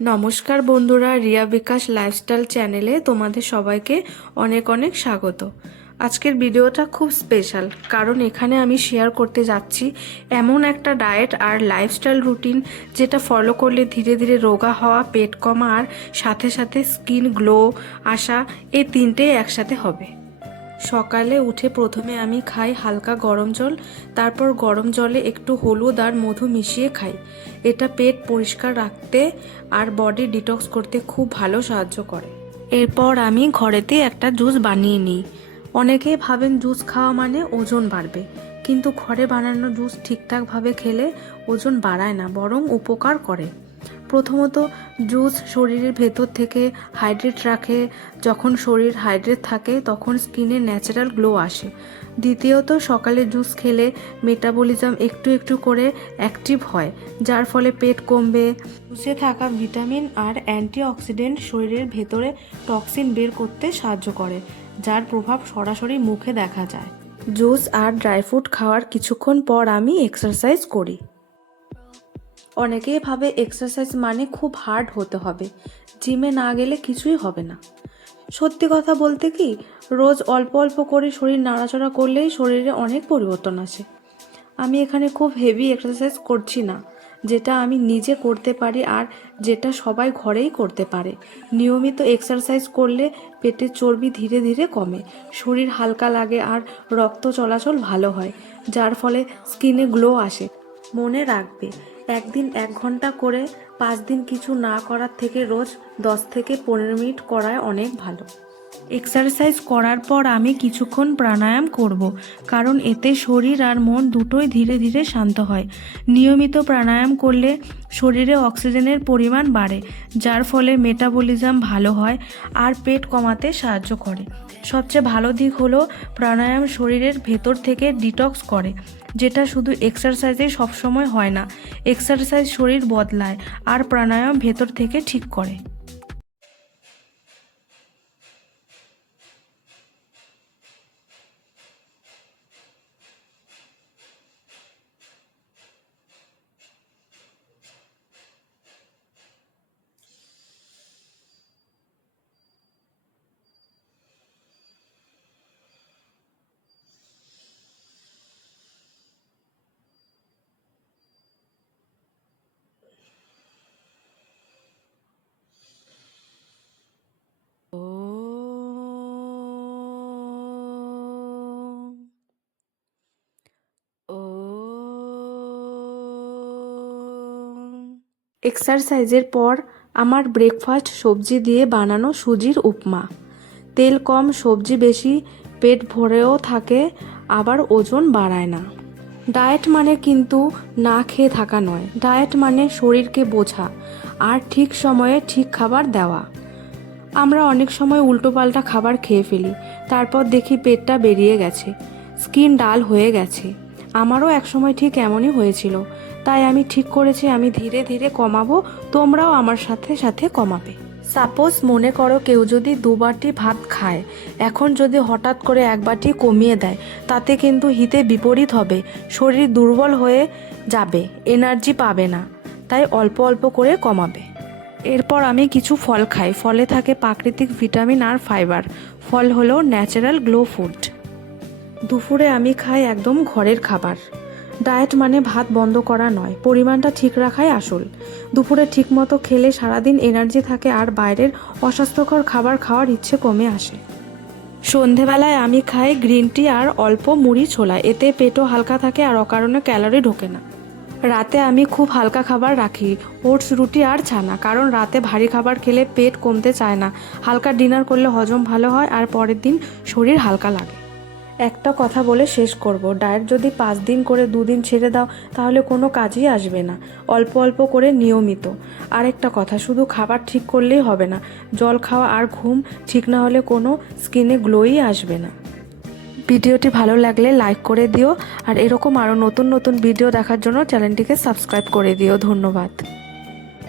নমস্কার বন্ধুরা, রিয়া বিকাশ লাইফস্টাইল চ্যানেলে তোমাদের সবাইকে অনেক অনেক স্বাগত। আজকের ভিডিওটা খুব স্পেশাল, কারণ এখানে আমি শেয়ার করতে যাচ্ছি এমন একটা ডায়েট আর লাইফস্টাইল রুটিন যেটা ফলো করলে ধীরে ধীরে রোগা হওয়া, পেট কমা আর সাথে সাথে স্কিন গ্লো আসা, এই তিনটেই একসাথে হবে। সকালে উঠে প্রথমে আমি খাই হালকা গরম জল, তারপর গরম জলে একটু হলুদ আর মধু মিশিয়ে খাই। এটা পেট পরিষ্কার রাখতে আর বডি ডিটক্স করতে খুব ভালো সাহায্য করে। এরপর আমি ঘরেতে একটা জুস বানিয়ে নিই। অনেকেই ভাবেন জুস খাওয়া মানে ওজন বাড়বে, কিন্তু ঘরে বানানো জুস ঠিকঠাকভাবে খেলে ওজন বাড়ায় না, বরং উপকার করে। প্রথমত, জুস শরীরের ভেতর থেকে হাইড্রেট রাখে। যখন শরীর হাইড্রেট থাকে তখন স্কিনে ন্যাচারাল গ্লো আসে। দ্বিতীয়ত, সকালে জুস খেলে মেটাবলিজম একটু একটু করে অ্যাক্টিভ হয়, যার ফলে পেট কমবে। জুসে থাকা ভিটামিন আর অ্যান্টিঅক্সিডেন্ট শরীরের ভেতরে টক্সিন বের করতে সাহায্য করে, যার প্রভাব সরাসরি মুখে দেখা যায়। জুস আর ড্রাই ফ্রুট খাওয়ার কিছুক্ষণ পর আমি এক্সারসাইজ করি। অনেকেই ভাবে এক্সারসাইজ মানে খুব হার্ড হতে হবে, জিমে না গেলে কিছুই হবে না। সত্যি কথা বলতে কি, রোজ অল্প অল্প করে শরীর নাড়াচাড়া করলেই শরীরে অনেক পরিবর্তন আসে। আমি এখানে খুব হেভি এক্সারসাইজ করছি না, যেটা আমি নিজে করতে পারি আর যেটা সবাই ঘরেই করতে পারে। নিয়মিত এক্সারসাইজ করলে পেটের চর্বি ধীরে ধীরে কমে, শরীর হালকা লাগে আর রক্ত চলাচল ভালো হয়, যার ফলে স্কিনে গ্লো আসে। মনে রাখবে, একদিন 1 ঘন্টা করে 5 দিন কিছু না করার থেকে রোজ 10 থেকে 15 মিনিট করায় অনেক ভালো। এক্সারসাইজ করার পর আমি কিছুক্ষণ প্রাণায়াম করব, কারণ এতে শরীর আর মন দুটোই ধীরে ধীরে শান্ত হয়। নিয়মিত প্রাণায়াম করলে শরীরে অক্সিজেনের পরিমাণ বাড়ে, যার ফলে মেটাবলিজম ভালো হয় আর পেট কমাতে সাহায্য করে। সবচেয়ে ভালো দিক হলো প্রাণায়াম শরীরের ভেতর থেকে ডিটক্স করে, যেটা শুধু এক্সারসাইজে সবসময় হয় না। এক্সারসাইজ শরীর বদলায় আর প্রাণায়াম ভেতর থেকে ঠিক করে। এক্সারসাইজের পর আমার ব্রেকফাস্ট সবজি দিয়ে বানানো সুজির উপমা। তেল কম, সবজি বেশি, পেট ভরেও থাকে, আবার ওজন বাড়ায় না। ডায়েট মানে কিন্তু না খেয়ে থাকা নয়, ডায়েট মানে শরীরকে বোঝা আর ঠিক সময়ে ঠিক খাবার দেওয়া। আমরা অনেক সময় উল্টোপাল্টা খাবার খেয়ে ফেলি, তারপর দেখি পেটটা বেরিয়ে গেছে, স্কিন ডাল হয়ে গেছে। আমারও একসময় ঠিক এমনই হয়েছিল, তাই আমি ঠিক করেছি আমি ধীরে ধীরে কমাবো, তোমরাও আমার সাথে সাথে কমাবে। সাপোজ মনে করো কেউ যদি 2 বাটি ভাত খায়, এখন যদি হঠাৎ করে 1 বাটি কমিয়ে দেয়, তাতে কিন্তু হিতে বিপরীত হবে। শরীর দুর্বল হয়ে যাবে, এনার্জি পাবে না, তাই অল্প অল্প করে কমাবে। এরপর আমি কিছু ফল খাই, ফলে থাকে প্রাকৃতিক ভিটামিন আর ফাইবার। ফল হলো ন্যাচারাল গ্লো ফুড। দুপুরে আমি খাই একদম ঘরের খাবার। ডায়েট মানে ভাত বন্ধ করা নয়, পরিমাণটা ঠিক রাখাই আসল। দুপুরে ঠিকমতো খেলে সারাদিন এনার্জি থাকে আর বাইরের অস্বাস্থ্যকর খাবার খাওয়ার ইচ্ছে কমে আসে। সন্ধেবেলায় আমি খাই গ্রিন টি আর অল্প মুড়ি ছোলা, এতে পেটও হালকা থাকে আর অকারণে ক্যালোরি ঢোকে না। রাতে আমি খুব হালকা খাবার রাখি, ওটস, রুটি আর ছানা, কারণ রাতে ভারী খাবার খেলে পেট কমতে চায় না। হালকা ডিনার করলে হজম ভালো হয় আর পরের দিন শরীর হালকা লাগে। একটা কথা বলে শেষ করব, ডায়েট যদি 5 দিন করে 2 দিন ছেড়ে দাও তাহলে কোনো কাজই আসবে না। অল্প অল্প করে নিয়মিত। আরেকটা কথা, শুধু খাবার ঠিক করলেই হবে না, জল খাওয়া আর ঘুম ঠিক না হলে কোনো স্কিনে গ্লোই আসবে না। ভিডিওটি ভালো লাগলে লাইক করে দিও আর এরকম আরও নতুন নতুন ভিডিও দেখার জন্য চ্যানেলটিকে সাবস্ক্রাইব করে দিও। ধন্যবাদ।